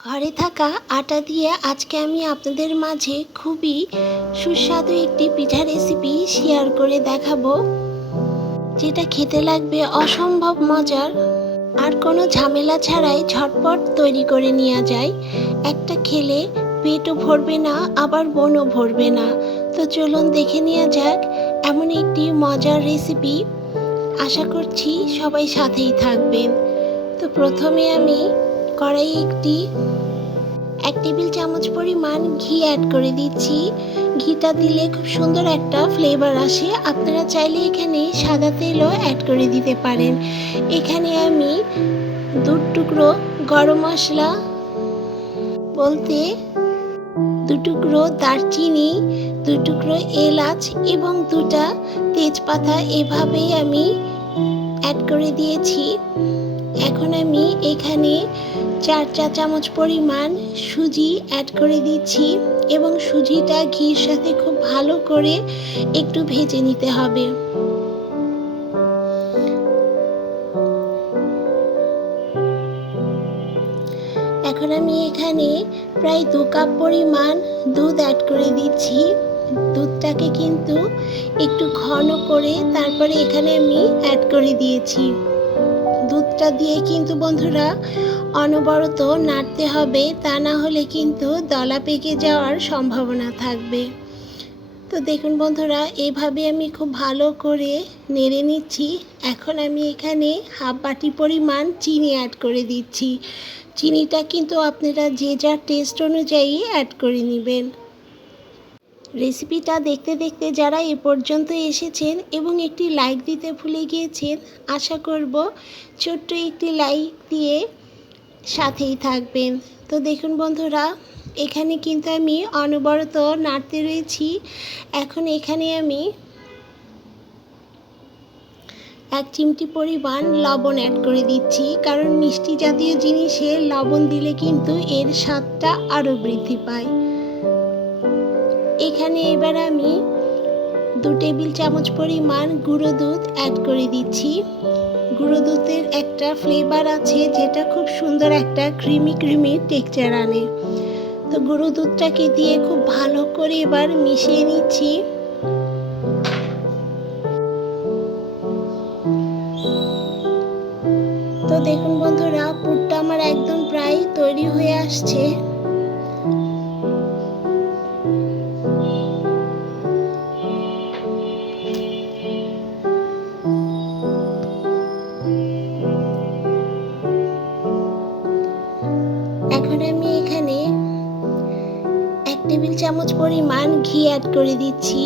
ঘরে থাকা আটা দিয়ে আজকে আমি আপনাদের মাঝে খুবই সুস্বাদু একটি পিঠা রেসিপি শেয়ার করে দেখাবো, যেটা খেতে লাগবে অসম্ভব মজার আর কোনো ঝামেলা ছাড়াই ঝটপট তৈরি করে নেওয়া যায়। একটা খেলে পেটও ভরবে না, আবার মনও ভরবে না। তো চলুন দেখে নেওয়া যাক এমন একটি মজার রেসিপি। আশা করছি সবাই সাথেই থাকবেন। তো প্রথমে আমি কড়াইয়ে এক টেবিল চামচ পরিমাণ ঘি অ্যাড করে দিচ্ছি। ঘিটা দিলে খুব সুন্দর একটা ফ্লেভার আসে। আপনারা চাইলে এখানে সাদা তেলও অ্যাড করে দিতে পারেন। এখানে আমি 2 টুকরো গরম মশলা বলতে 2 টুকরো দারচিনি, 2 টুকরো এলাচ এবং 2টা তেজপাতা এভাবেই আমি অ্যাড করে দিয়েছি। এখন আমি এখানে 4 চা চামচ পরিমাণ সুজি অ্যাড করে দিচ্ছি এবং সুজিটা ঘির সাথে খুব ভালো করে একটু ভেজে নিতে হবে। এখন আমি এখানে প্রায় 2 কাপ পরিমাণ দুধ অ্যাড করে দিচ্ছি। দুধটাকে কিন্তু একটু ঘন করে তারপরে এখানে আমি অ্যাড করে দিয়েছি। দুধটা দিয়ে কিন্তু বন্ধুরা অনবরত নাড়তে হবে, তা না হলে কিন্তু দলা পেকে যাওয়ার সম্ভাবনা থাকবে। তো দেখুন বন্ধুরা, এইভাবে আমি খুব ভালো করে নেড়ে নিচ্ছি। এখন আমি এখানে হাফ বাটি পরিমাণ চিনি অ্যাড করে দিচ্ছি। চিনিটা কিন্তু আপনারা যে যার টেস্ট অনুযায়ী অ্যাড করে নেবেন। রেসিপিটা দেখতে দেখতে যারা এ পর্যন্ত এসেছেন এবং একটি লাইক দিতে ভুলে গিয়েছেন, আশা করব ছোট্ট একটি লাইক দিয়ে সাথেই থাকবেন। তো দেখুন বন্ধুরা, এখানে কিন্তু আমি অনবরত নাড়তে রয়েছি। এখন এখানে আমি 1 চিমটি পরিমাণ লবণ অ্যাড করে দিচ্ছি, কারণ মিষ্টি জাতীয় জিনিসে লবণ দিলে কিন্তু এর স্বাদটা আরও বৃদ্ধি পায়। এখানে এবার আমি 2 টেবিল চামচ পরিমাণ গুঁড়ো দুধ অ্যাড করে দিচ্ছি। গুঁড়ো দুধের একটা ফ্লেভার আছে, যেটা খুব সুন্দর একটা ক্রিমি টেক্সচার আনে। তো গুঁড়ো দুধটাকে দিয়ে খুব ভালো করে এবার মিশিয়ে নিচ্ছি। তো দেখুন বন্ধুরা, পুরটা আমার একদম প্রায় তৈরি হয়ে আসছে। এখন আমি এখানে 1 টেবিল চামচ পরিমাণ ঘি অ্যাড করে দিচ্ছি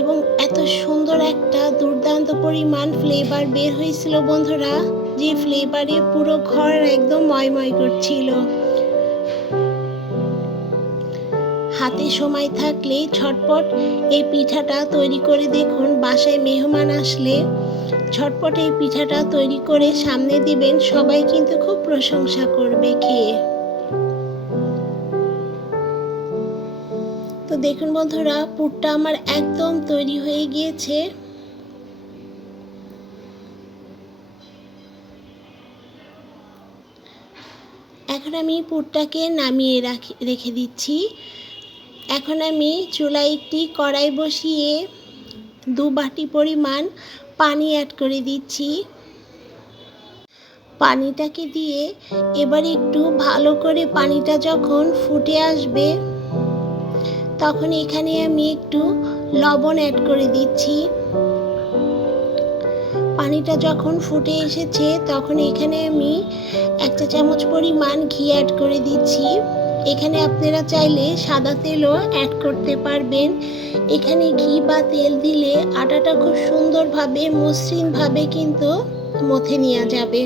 এবং এত সুন্দর একটা দুর্দান্ত পরিমাণ ফ্লেভার বের হয়েছিল বন্ধুরা, যে ফ্লেভারে পুরো ঘর একদম ময়ময় করছিল। হাতে সময় থাকলে ঝটপট এই পিঠাটা তৈরি করে দেখুন। বাসায় মেহমান আসলে ঝটপট এই পিঠাটা তৈরি করে সামনে দিবেন, সবাই কিন্তু খুব প্রশংসা করবে খেয়ে। তো দেখুন বন্ধুরা, পুরটা আমার একদম তৈরি হয়ে গিয়েছে। এখন আমি পুরটাকে নামিয়ে রেখে দিচ্ছি। এখন আমি চুলায় একটি কড়াই বসিয়ে 2 বাটি পরিমাণ পানি অ্যাড করে দিচ্ছি। পানিটাকে দিয়ে এবার একটু ভালো করে পানিটা যখন ফুটে আসবে, তখন এখানে আমি একটু লবণ অ্যাড করে দিচ্ছি। পানিটা যখন ফুটে এসেছে, তখন এখানে আমি 1 চা চামচ পরিমাণ ঘি অ্যাড করে দিচ্ছি। এখানে আপনারা চাইলে সাদা তেলও অ্যাড করতে পারবেন। এখানে ঘি বা তেল দিলে আটাটা খুব সুন্দরভাবে মসৃণভাবে কিন্তু মথে নেওয়া যাবে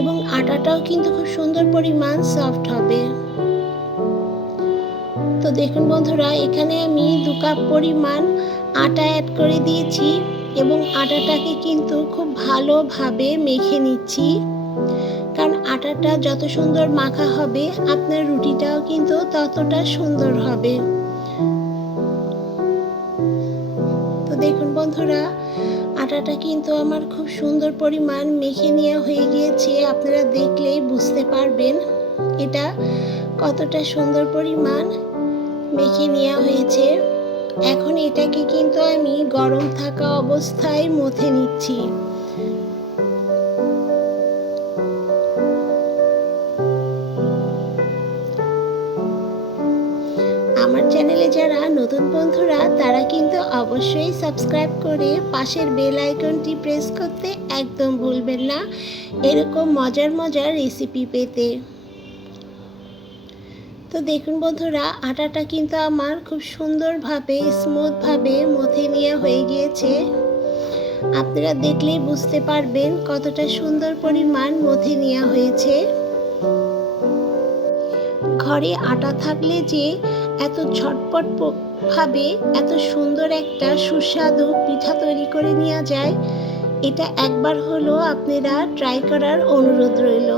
এবং আটাটাও কিন্তু খুব সুন্দর পরিমাণ সফট হবে। তো দেখুন বন্ধুরা, এখানে আমি 2 কাপ পরিমাণ আটা অ্যাড করে দিয়েছি এবং আটাটাকে কিন্তু খুব ভালোভাবে মেখে নিচ্ছি, কারণ আটাটা যত সুন্দর মাখা হবে আপনার রুটিটাও কিন্তু ততটা সুন্দর হবে। তো দেখুন বন্ধুরা, আটাটা কিন্তু আমার খুব সুন্দর পরিমাণ মেখে নেওয়া হয়ে গিয়েছে। আপনারা দেখলেই বুঝতে পারবেন এটা কতটা সুন্দর পরিমাণ মেখে নেওয়া হয়েছে। এখন এটাকে কিন্তু আমি গরম থাকা অবস্থায় মথে নিচ্ছি। আমার চ্যানেলে যারা নতুন বন্ধুরা তারা কিন্তু অবশ্যই সাবস্ক্রাইব করে পাশের বেল আইকনটি প্রেস করতে একদম ভুলবেন না, এরকম মজার মজার রেসিপি পেতে। তো দেখুন বন্ধুরা, আটাটা কিন্তু আমার খুব সুন্দরভাবে স্মুথভাবে মথে নেওয়া হয়ে গিয়েছে। আপনারা দেখলেই বুঝতে পারবেন কতটা সুন্দর পরিমাণ মথে নেওয়া হয়েছে। ঘরে আটা থাকলে যে এত ঝটপট ভাবে এত সুন্দর একটা সুস্বাদু পিঠা তৈরি করে নেওয়া যায়, এটা একবার হলো আপনারা ট্রাই করার অনুরোধ রইল।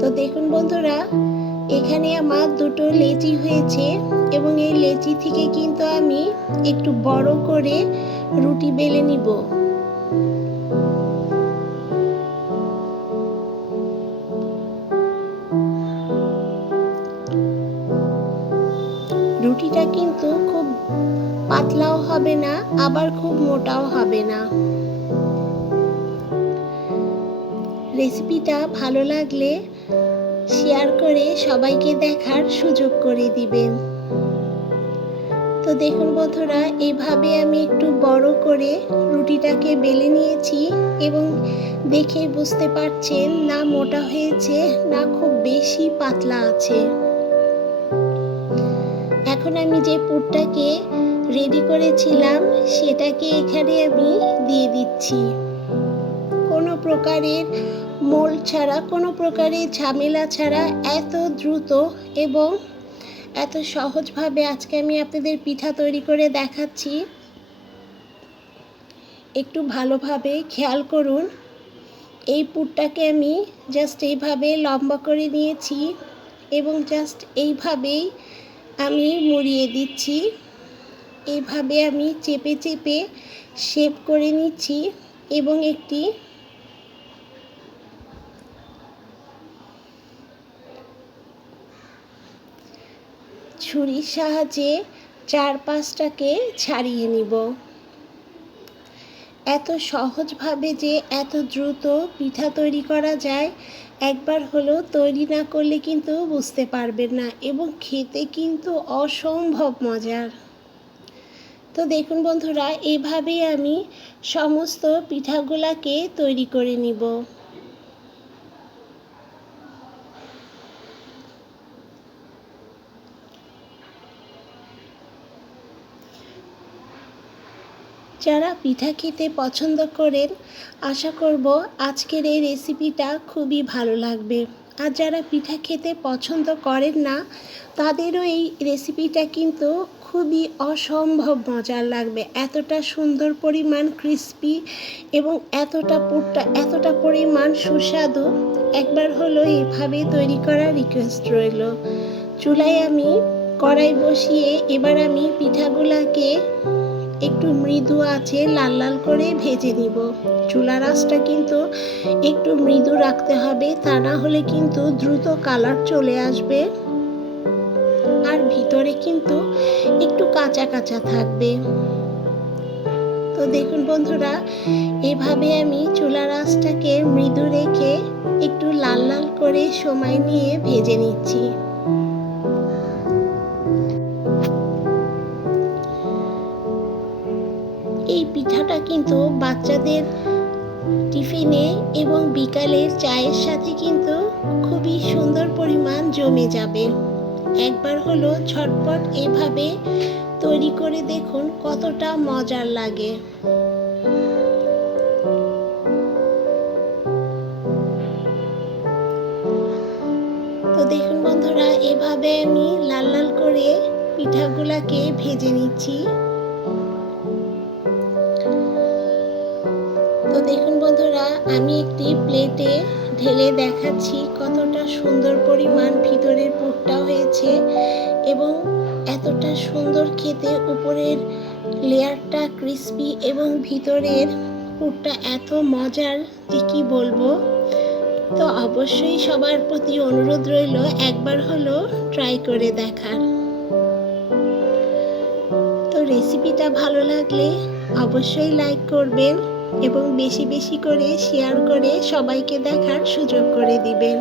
তো দেখুন বন্ধুরা, এখানে আমার দুটো লেচি হয়েছে এবং এই লেচি থেকে কিন্তু আমি একটু বড় করে রুটি বেলে নিব। রুটিটা কিন্তু খুব পাতলাও হবে না, আবার খুব মোটাও হবে না। রেসিপিটা ভালো লাগলে শেয়ার করে সবাইকে দেখার সুযোগ করে দিবেন। তো দেখুন বন্ধুরা, এইভাবে আমি একটু বড় করে রুটিটাকে বেলে নিয়েছি এবং দেখে বুঝতে পারছেন না মোটা হয়েছে না খুব বেশি পাতলা আছে। এখন আমি যে পুরটাকে রেডি করেছিলাম সেটাকে এখানে আমি দিয়ে দিচ্ছি। কোনো প্রকারের মোল ছাড়া, কোনো প্রকারের ঝামেলা ছাড়া এত দ্রুত এবং এত সহজভাবে আজকে আমি আপনাদের পিঠা তৈরি করে দেখাচ্ছি। একটু ভালোভাবে খেয়াল করুন। এই পুরটাকে আমি জাস্ট এইভাবে লম্বা করে নিয়েছি এবং জাস্ট এইভাবেই আমি মুড়িয়ে দিচ্ছি। এইভাবে আমি চেপে চেপে শেপ করে নিচ্ছি এবং একটি ছুরির সাহায্যে চারপাশটাকে ছাড়িয়ে নিব। এত সহজভাবে যে এত দ্রুত পিঠা তৈরি করা যায়, একবার হলো তৈরি না করলে কিন্তু বুঝতে পারবেন না এবং খেতে কিন্তু অসম্ভব মজার। তো দেখুন বন্ধুরা, এভাবেই আমি সমস্ত পিঠাগুলাকে তৈরি করে নিব। যারা পিঠা খেতে পছন্দ করেন, আশা করব আজকের এই রেসিপিটা খুবই ভালো লাগবে। আর যারা পিঠা খেতে পছন্দ করেন না, তাদেরও এই রেসিপিটা কিন্তু খুবই অসম্ভব মজার লাগবে। এতটা সুন্দর পরিমাণ ক্রিস্পি এবং এতটা পরিমাণ সুস্বাদু। একবার হলো এভাবে তৈরি করার রিকোয়েস্ট রইল। চুলায় আমি কড়াই বসিয়ে এবার আমি পিঠাগুলাকে একটু মৃদু আঁচে লাল লাল করে ভেজে নিব। চুলার আঁচটা কিন্তু একটু মৃদু রাখতে হবে, তা না হলে কিন্তু দ্রুত কালার চলে আসবে আর ভিতরে কিন্তু একটু কাঁচা কাঁচা থাকবে। তো দেখুন বন্ধুরা, এভাবে আমি চুলার আঁচটাকে মৃদু রেখে একটু লাল লাল করে সময় নিয়ে ভেজে নিচ্ছি। এই পিঠাটা কিন্তু বাচ্চাদের টিফিনে এবং বিকালের চায়ের সাথে কিন্তু খুবই সুন্দর পরিমাণ জমে যাবে। একবার হলো ঝটপট এভাবে তৈরি করে দেখুন কতটা মজার লাগে। তো দেখুন বন্ধুরা, এভাবে আমি লাল লাল করে পিঠাগুলাকে ভেজে নিচ্ছি। তো দেখুন বন্ধুরা, আমি একটি প্লেটে ঢেলে দেখাচ্ছি কতটা সুন্দর পরিমাণ ভিতরের পুরটা হয়েছে এবং এতটা সুন্দর খেতে, উপরের লেয়ারটা ক্রিস্পি এবং ভিতরের পুরটা এত মজার যে কি বলবো। তো অবশ্যই সবার প্রতি অনুরোধ রইল একবার হলো ট্রাই করে দেখার। তো রেসিপিটা ভালো লাগলে অবশ্যই লাইক করবেন এবং বেশি বেশি করে শেয়ার করে সবাইকে দেখার সুযোগ করে দিবেন।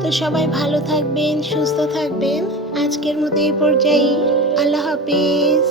তো সবাই ভালো থাকবেন, সুস্থ থাকবেন। আজকের মতো এই পর্যায়ে আল্লাহ হাফেজ।